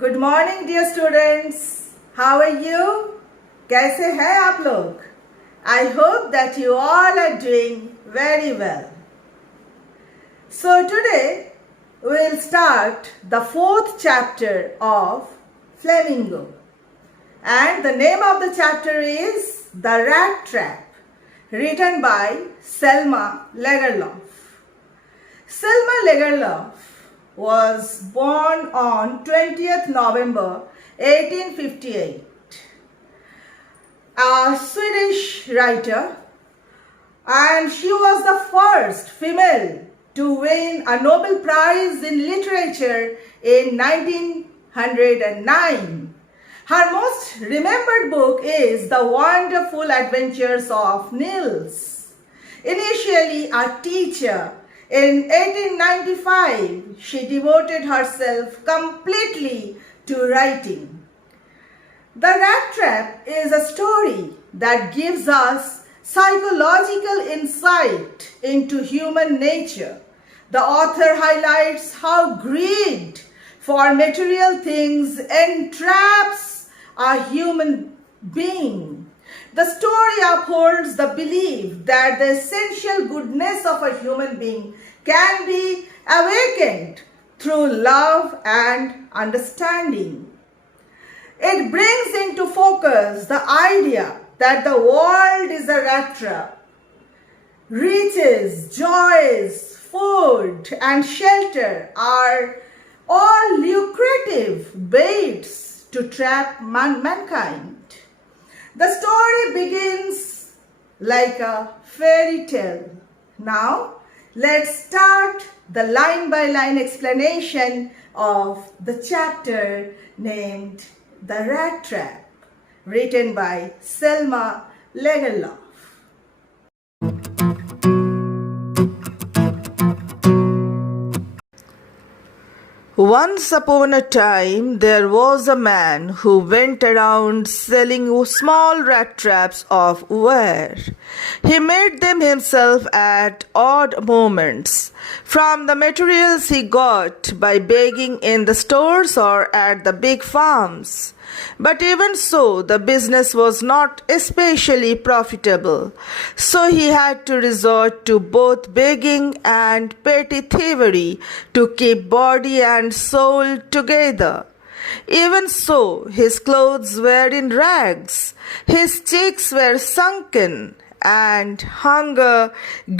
Good morning dear students, how are you? कैसे हैं आप लोग? I hope that you all are doing very well. So today we will start the fourth chapter of Flamingo, and the name of the chapter is The Rattrap, written by Selma Lagerlof. Selma Lagerlof was born on 20th November 1858, a Swedish writer, and she was the first female to win a Nobel Prize in Literature in 1909. Her most remembered book is The Wonderful Adventures of Nils. Initially a teacher, in 1895 she devoted herself completely to writing. The Rattrap is a story that gives us psychological insight into human nature. The author highlights how greed for material things entraps a human being. The story upholds the belief that the essential goodness of a human being can be awakened through love and understanding. It brings into focus the idea that the world is a rat trap. Riches, joys, food and shelter are all lucrative baits to trap mankind. The story begins like a fairy tale. Now, let's start the line-by-line explanation of the chapter named The Rattrap, written by Selma Lagerlof. Once upon a time, there was a man who went around selling small rat traps of wire. He made them himself at odd moments from the materials he got by begging in the stores or at the big farms. But even so, the business was not especially profitable, so he had to resort to both begging and petty thievery to keep body and soul together. Even so, his clothes were in rags, his cheeks were sunken, and hunger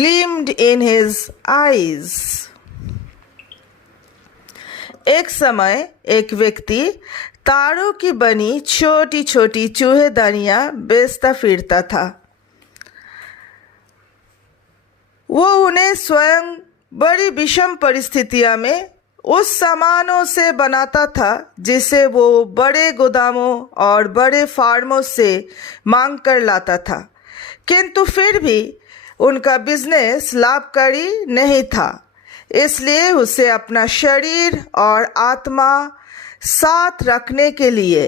gleamed in his eyes. एक समय एक व्यक्ति तारों की बनी छोटी छोटी चूहेदानियां बेचता फिरता था. वो उन्हें स्वयं बड़ी विषम परिस्थितियों में उस सामानों से बनाता था जिसे वो बड़े गोदामों और बड़े फार्मों से मांग कर लाता था, किंतु फिर भी उनका बिजनेस लाभकारी नहीं था. इसलिए उसे अपना शरीर और आत्मा साथ रखने के लिए,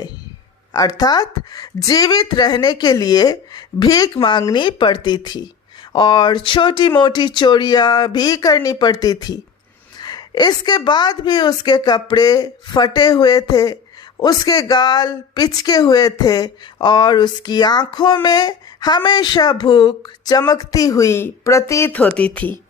अर्थात जीवित रहने के लिए भीख मांगनी पड़ती थी और छोटी मोटी चोरियां भी करनी पड़ती थी. इसके बाद भी उसके कपड़े फटे हुए थे, उसके गाल पिचके हुए थे और उसकी आंखों में हमेशा भूख चमकती हुई प्रतीत होती थी.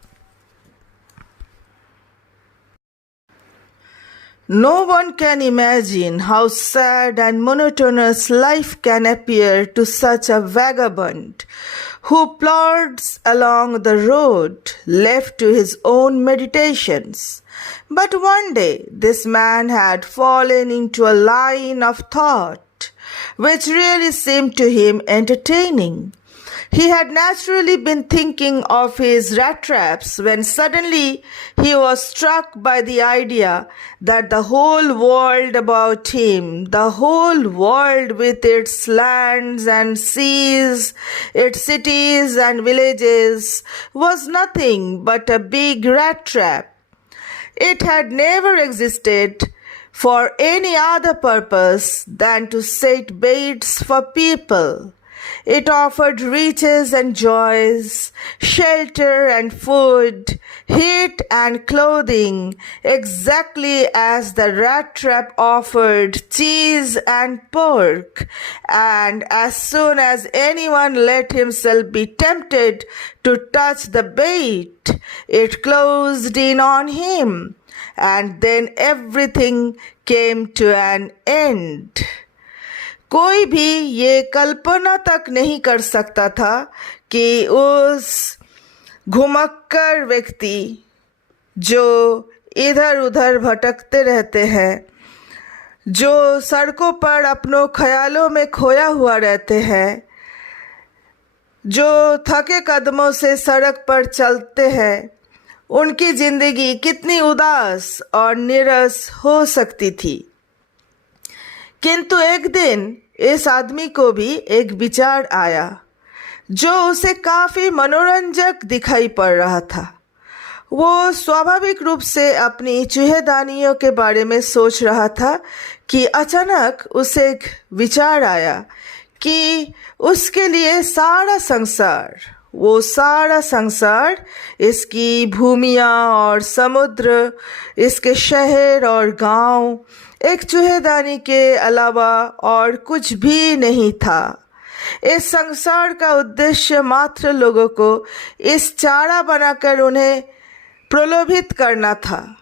No one can imagine how sad and monotonous life can appear to such a vagabond who plods along the road left to his own meditations. But one day this man had fallen into a line of thought which really seemed to him entertaining. He had naturally been thinking of his rat traps when suddenly he was struck by the idea that the whole world about him, the whole world with its lands and seas, its cities and villages, was nothing but a big rat trap. It had never existed for any other purpose than to set baits for people. It offered riches and joys, shelter and food, heat and clothing, exactly as the Rattrap offered cheese and pork. And as soon as anyone let himself be tempted to touch the bait, it closed in on him, and then everything came to an end. कोई भी ये कल्पना तक नहीं कर सकता था कि उस घुमक्कड़ व्यक्ति जो इधर उधर भटकते रहते हैं, जो सड़कों पर अपनों ख्यालों में खोया हुआ रहते हैं, जो थके कदमों से सड़क पर चलते हैं, उनकी जिंदगी कितनी उदास और नीरस हो सकती थी। किंतु एक दिन इस आदमी को भी एक विचार आया जो उसे काफी मनोरंजक दिखाई पड़ रहा था। वो स्वाभाविक रूप से अपनी चूहेदानियों के बारे में सोच रहा था कि अचानक उसे एक विचार आया कि उसके लिए सारा संसार, इसकी भूमियाँ और समुद्र, इसके शहर और गांव, एक चूहेदानी के अलावा और कुछ भी नहीं था। इस संसार का उद्देश्य मात्र लोगों को इस चारा बनाकर उन्हें प्रलोभित करना था।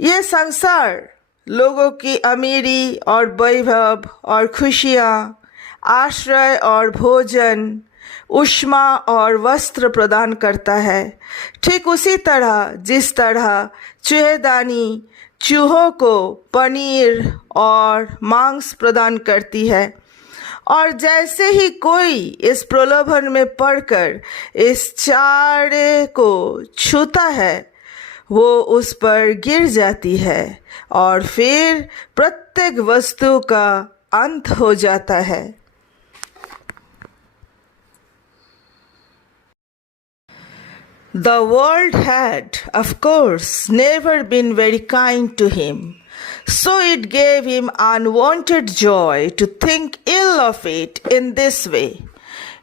ये संसार लोगों की अमीरी और वैभव और खुशियाँ, आश्रय और भोजन, उष्मा और वस्त्र प्रदान करता है, ठीक उसी तरह जिस तरह चूहेदानी चूहों को पनीर और मांस प्रदान करती है। और जैसे ही कोई इस प्रलोभन में पड़कर इस चारे को छूता है, वो उस पर गिर जाती है और फिर प्रत्येक वस्तु का अंत हो जाता है। The world had, of course, never been very kind to him, so it gave him unwanted joy to think ill of it in this way.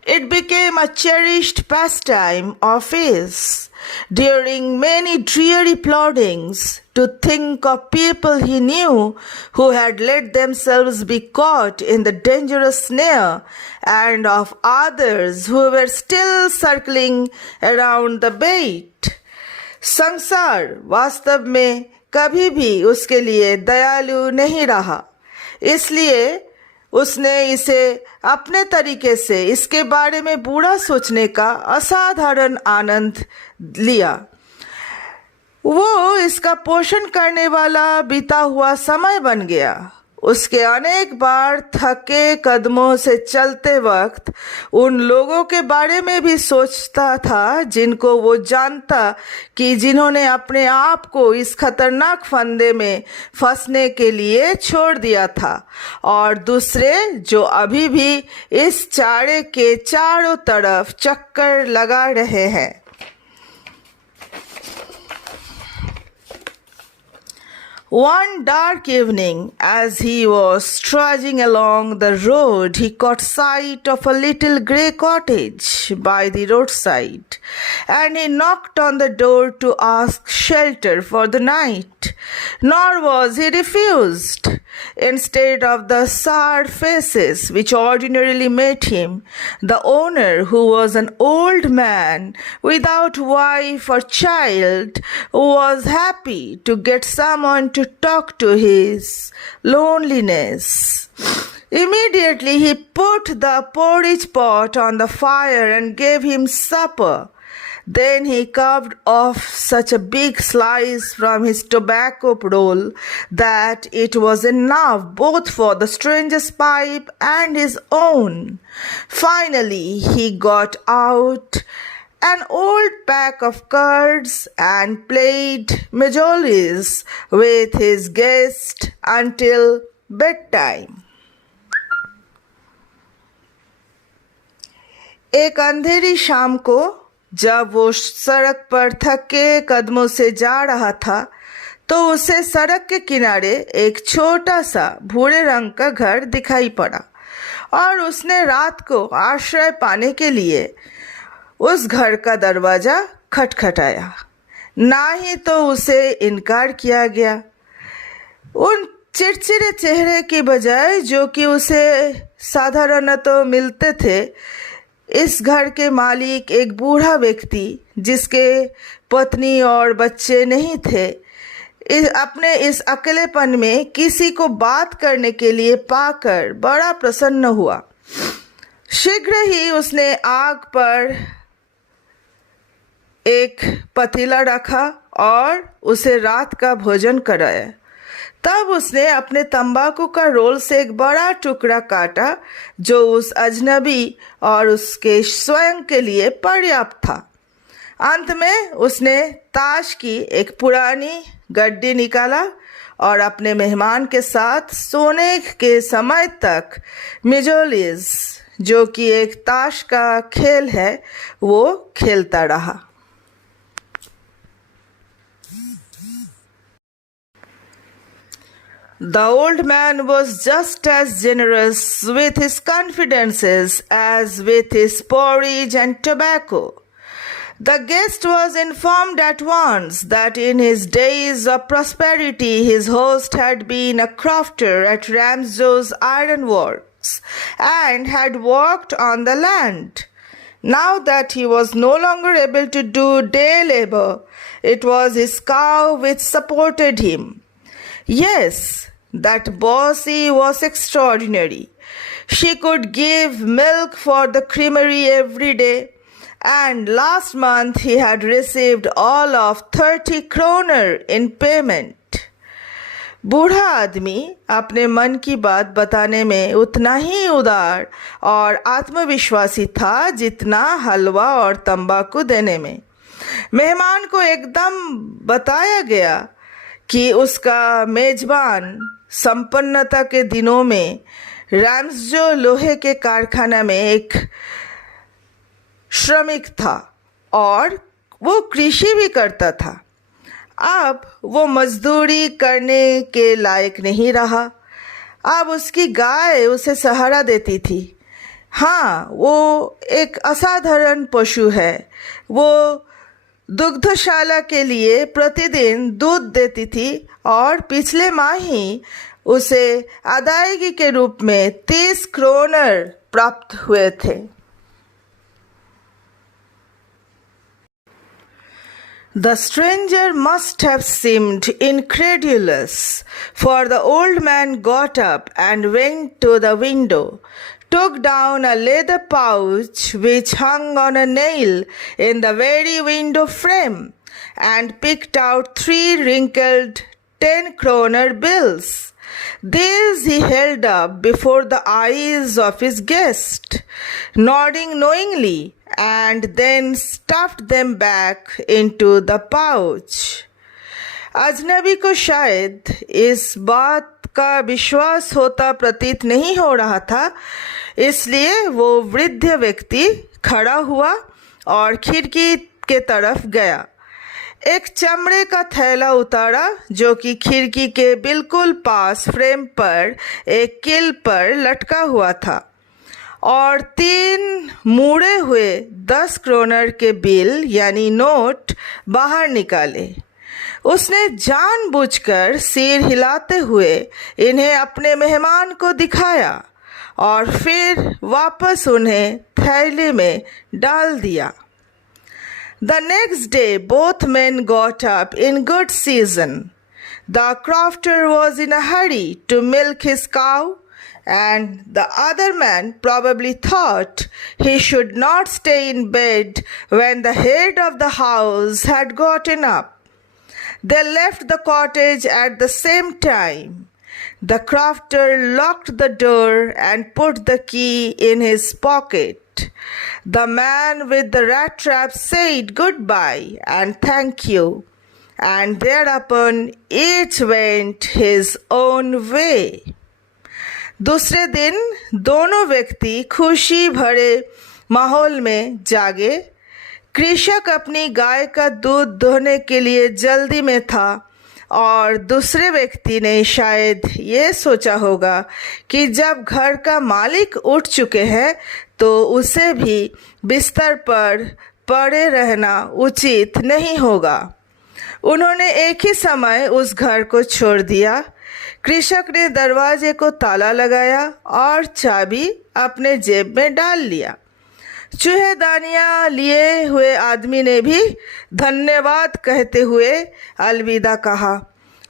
It became a cherished pastime of his during many dreary ploddings to think of people he knew who had let themselves be caught in the dangerous snare, and of others who were still circling around the bait. संसार वास्तव में कभी भी उसके लिए दयालु नहीं रहा, इसलिए उसने इसे अपने तरीके से इसके बारे में बुरा सोचने का असाधारण आनंद लिया। वो इसका पोषण करने वाला बीता हुआ समय बन गया। उसके अनेक बार थके कदमों से चलते वक्त उन लोगों के बारे में भी सोचता था जिनको वो जानता कि जिन्होंने अपने आप को इस खतरनाक फंदे में फंसने के लिए छोड़ दिया था, और दूसरे जो अभी भी इस चारे के चारों तरफ चक्कर लगा रहे हैं। One dark evening, as he was trudging along the road, he caught sight of a little grey cottage by the roadside, and he knocked on the door to ask shelter for the night. Nor was he refused. Instead of the sour faces which ordinarily met him, the owner, who was an old man without wife or child, was happy to get someone to talk to his loneliness. Immediately he put the porridge pot on the fire and gave him supper. Then he carved off such a big slice from his tobacco roll that it was enough both for the stranger's pipe and his own. Finally he got out an old pack of cards and played majolies with his guest until bedtime. एक अंधेरी शाम को जब वो सड़क पर थके कदमों से जा रहा था, तो उसे सड़क के किनारे एक छोटा सा भूरे रंग का घर दिखाई पड़ा और उसने रात को आश्रय पाने के लिए उस घर का दरवाजा खटखटाया। ना ही तो उसे इनकार किया गया। उन चिड़चिड़े चेहरे की बजाय जो कि उसे साधारणतः मिलते थे, इस घर के मालिक एक बूढ़ा व्यक्ति जिसके पत्नी और बच्चे नहीं थे, अपने इस अकेलेपन में किसी को बात करने के लिए पाकर बड़ा प्रसन्न हुआ। शीघ्र ही उसने आग पर एक पतीला रखा और उसे रात का भोजन कराया। तब उसने अपने तंबाकू का रोल से एक बड़ा टुकड़ा काटा जो उस अजनबी और उसके स्वयं के लिए पर्याप्त था। अंत में उसने ताश की एक पुरानी गड्डी निकाला और अपने मेहमान के साथ सोने के समय तक मिजोलिस, जो कि एक ताश का खेल है, वो खेलता रहा। The old man was just as generous with his confidences as with his porridge and tobacco. The guest was informed at once that in his days of prosperity his host had been a crofter at Ramsdale's iron works and had worked on the land. Now that he was no longer able to do day labor, it was his cow which supported him. Yes, that Bossy was extraordinary. She could give milk for the creamery every day, and last month he had received all of 30 kroner in payment. बूढ़ा आदमी अपने मन की बात बताने में उतना ही उदार और आत्मविश्वासी था जितना हलवा और तंबाकू देने में। मेहमान को एकदम बताया गया कि उसका मेजबान संपन्नता के दिनों में रैम्सजो लोहे के कारखाना में एक श्रमिक था और वो कृषि भी करता था। अब वो मजदूरी करने के लायक नहीं रहा। अब उसकी गाय उसे सहारा देती थी। हाँ, वो एक असाधारण पशु है। वो दुग्धशाला के लिए प्रतिदिन दूध देती थी और पिछले माह ही उसे अदायगी के रूप में 30 क्रोनर प्राप्त हुए थे। The stranger must have seemed incredulous, for the old man got up and went to the window, took down a leather pouch which hung on a nail in the very window frame, and picked out 3 wrinkled 10-kroner bills. These he held up before the eyes of his guest, nodding knowingly, and then stuffed them back into the pouch. अजनबी को शायद इस बात का विश्वास होता प्रतीत नहीं हो रहा था, इसलिए वो वृद्ध व्यक्ति खड़ा हुआ और खिड़की के तरफ गया। एक चमड़े का थैला उतारा जो कि खिड़की के बिल्कुल पास फ्रेम पर एक कील पर लटका हुआ था, और 3 मुड़े हुए 10 क्रोनर के बिल यानी नोट बाहर निकाले। उसने जानबूझकर सिर हिलाते हुए इन्हें अपने मेहमान को दिखाया और फिर वापस उन्हें थैले में डाल दिया। The next day both men got up in good season. The crofter was in a hurry to milk his cow, and the other man probably thought he should not stay in bed when the head of the house had gotten up. They left the cottage at the same time. The crofter locked the door and put the key in his pocket. The man with the Rattrap said goodbye and thank you, and thereupon each went his own way. दूसरे दिन दोनों व्यक्ति खुशी भरे माहौल में जागे। कृषक अपनी गाय का दूध दोहने के लिए जल्दी में था और दूसरे व्यक्ति ने शायद ये सोचा होगा कि जब घर का मालिक उठ चुके हैं तो उसे भी बिस्तर पर पड़े रहना उचित नहीं होगा। उन्होंने एक ही समय उस घर को छोड़ दिया। कृषक ने दरवाजे को ताला लगाया और चाबी अपने जेब में डाल लिया। चूहेदानियां लिए हुए आदमी ने भी धन्यवाद कहते हुए अलविदा कहा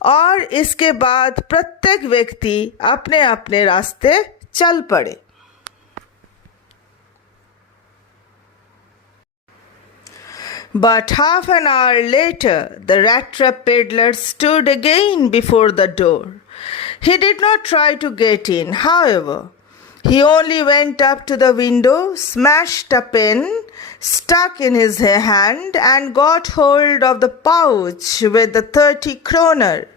और इसके बाद प्रत्येक व्यक्ति अपने अपने रास्ते चल पड़े। But half an hour later, the Rattrap peddler stood again before the door. He did not try to get in, however. He only went up to the window, smashed a pen stuck in his hand, and got hold of the pouch with the 30 kroner.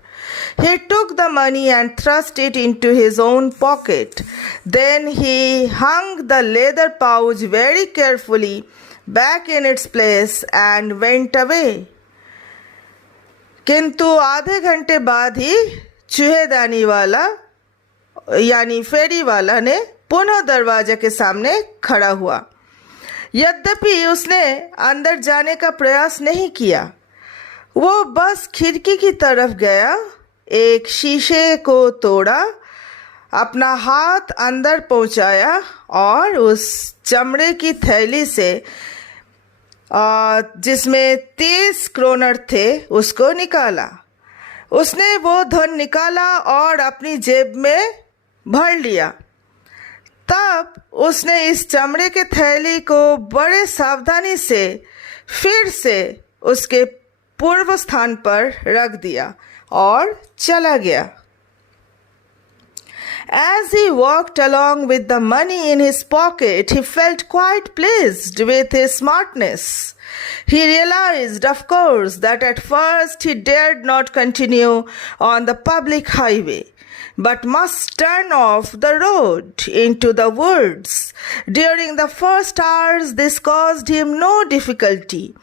He took the money and thrust it into his own pocket. Then he hung the leather pouch very carefully back in its place and went away. किंतु आधे घंटे बाद ही चूहेदानी वाला यानी फेरी वाला ने पुनः दरवाजे के सामने खड़ा हुआ। यद्यपि उसने अंदर जाने का प्रयास नहीं किया, वो बस खिड़की की तरफ गया, एक शीशे को तोड़ा, अपना हाथ अंदर पहुंचाया और उस चमड़े की थैली से जिसमें 30 क्रोनर थे उसको निकाला। उसने वो धन निकाला और अपनी जेब में भर लिया। तब उसने इस चमड़े के थैली को बड़े सावधानी से फिर से उसके पूर्व स्थान पर रख दिया और चला गया। As he walked along with the money in his pocket, he felt quite pleased with his smartness. He realized, of course, that at first he dared not continue on the public highway, but must turn off the road into the woods. During the first hours, this caused him no difficulty.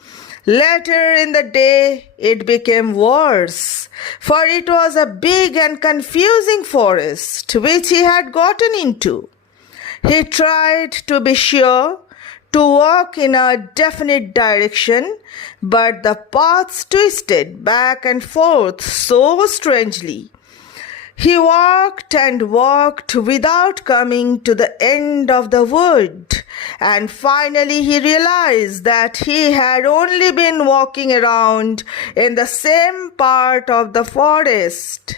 Later in the day, it became worse, for it was a big and confusing forest which he had gotten into. He tried to be sure to walk in a definite direction, but the paths twisted back and forth so strangely. He walked and walked without coming to the end of the wood, and finally he realized that he had only been walking around in the same part of the forest.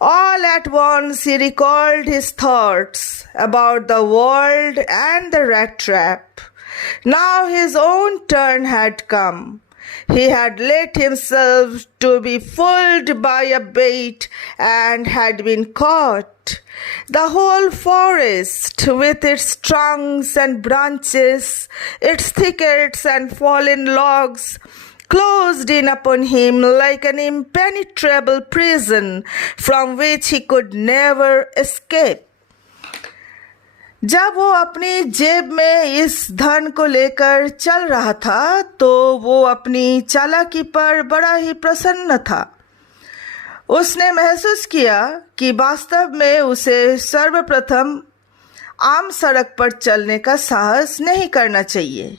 All at once he recalled his thoughts about the world and the rat trap. Now his own turn had come. He had let himself to be fooled by a bait and had been caught. The whole forest, with its trunks and branches, its thickets and fallen logs, closed in upon him like an impenetrable prison from which he could never escape. जब वो अपनी जेब में इस धन को लेकर चल रहा था तो वो अपनी चालाकी पर बड़ा ही प्रसन्न था। उसने महसूस किया कि वास्तव में उसे सर्वप्रथम आम सड़क पर चलने का साहस नहीं करना चाहिए,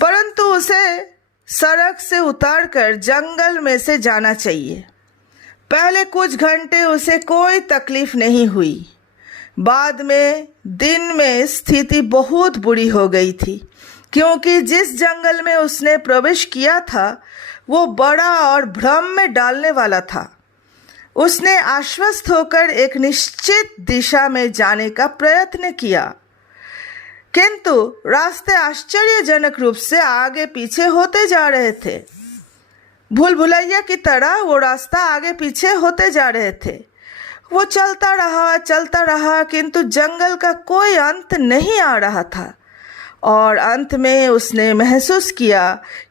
परंतु उसे सड़क से उतरकर जंगल में से जाना चाहिए। पहले कुछ घंटे उसे कोई तकलीफ नहीं हुई। बाद में दिन में स्थिति बहुत बुरी हो गई थी, क्योंकि जिस जंगल में उसने प्रवेश किया था वो बड़ा और भ्रम में डालने वाला था। उसने आश्वस्त होकर एक निश्चित दिशा में जाने का प्रयत्न किया, किंतु रास्ते आश्चर्यजनक रूप से आगे पीछे होते जा रहे थे। भूल भुलैया की तरह वो रास्ता आगे पीछे होते जा रहे थे। वो चलता रहा, किंतु जंगल का कोई अंत नहीं आ रहा था और अंत में उसने महसूस किया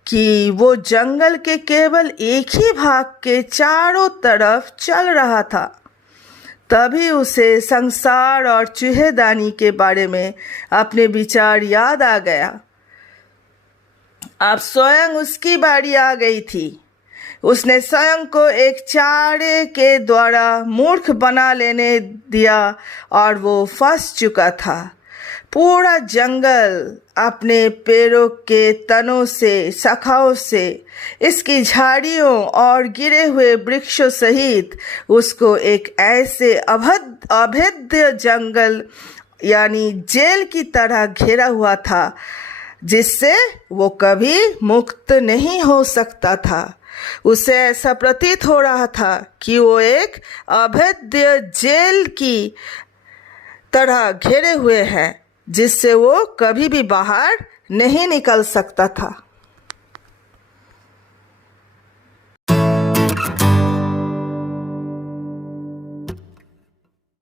कि वो जंगल के केवल एक ही भाग के चारों तरफ चल रहा था। तभी उसे संसार और चूहेदानी के बारे में अपने विचार याद आ गया। अब स्वयं उसकी बारी आ गई थी। उसने स्वयं को एक चारे के द्वारा मूर्ख बना लेने दिया और वो फंस चुका था। पूरा जंगल अपने पेड़ों के तनों से, शाखाओं से, इसकी झाड़ियों और गिरे हुए वृक्षों सहित उसको एक ऐसे अभेद्य जंगल यानी जेल की तरह घेरा हुआ था जिससे वो कभी मुक्त नहीं हो सकता था। उसे ऐसा प्रतीत हो रहा था कि वो एक अभेद्य जेल की तरह घेरे हुए हैं जिससे वो कभी भी बाहर नहीं निकल सकता था।